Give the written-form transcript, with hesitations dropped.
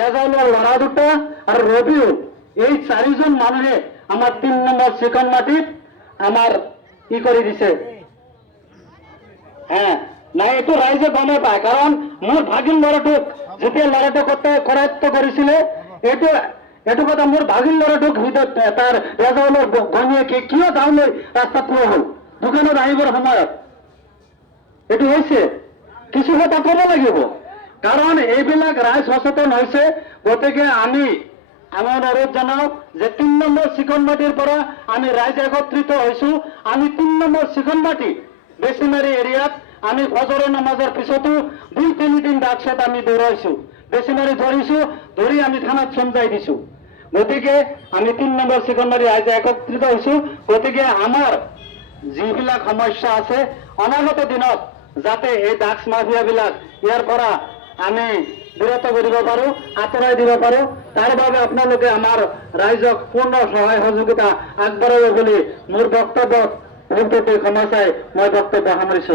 রেজাউলের লড়া দুটা আর রবিউল, এই চারিজন মানুষে আমার 3 নম্বর চিকন মাটিত আমার ই করে দিছে। হ্যাঁ, না এইটো রাইজে গমে পায়, কারণ মোৰ ভাগিন ল'ৰাটোক যেতিয়া ল'ৰাটো কৰায়ত্ব কৰিছিলে, এইটো কথা মোৰ ভাগিন ল'ৰাটোক তাৰ ৰেজাউলৰ ঘনীয়েকে কিয় যাওঁলৈ ৰাস্তাত থিয় হ'ল দোকানত আহিবৰ সময়ত। এইটো হৈছে কিছু কথা ক'ব লাগিব, কাৰণ এইবিলাক ৰাইজ সচেতন হৈছে। গতিকে আমি অনুৰোধ জনাওঁ যে 3 নম্বৰ চিকনমাটিৰ পৰা আমি ৰাইজ একত্ৰিত হৈছো। আমি 3 নম্বৰ চিকনমাটি বেচিমাৰী এৰিয়াত আমি ফজৰৰ নামাজৰ পিছতো 2-3 দিন ডাকছত আমি দৌৰাইছো, বেচিমাৰী ধৰিছো, ধৰি আমি থানাত চমজাই দিছো। গতিকে আমি 3 নম্বৰ চিকনমাৰী ৰাইজে একত্ৰিত হৈছো। গতিকে আমাৰ যিবিলাক সমস্যা আছে অনাগত দিনত যাতে এই ড্ৰাগছ মাফিয়াবিলাক ইয়াৰ পৰা আমি বিৰত কৰিব পাৰো, আঁতৰাই দিব পাৰো, তাৰ বাবে আপোনালোকে আমাৰ ৰাইজক পূৰ্ণ সহায় সহযোগিতা আগবঢ়াব বুলি মোৰ বক্তব্যত ভুল ত্ৰুটি ক্ষমা চাই মই বক্তব্য সামৰিছো।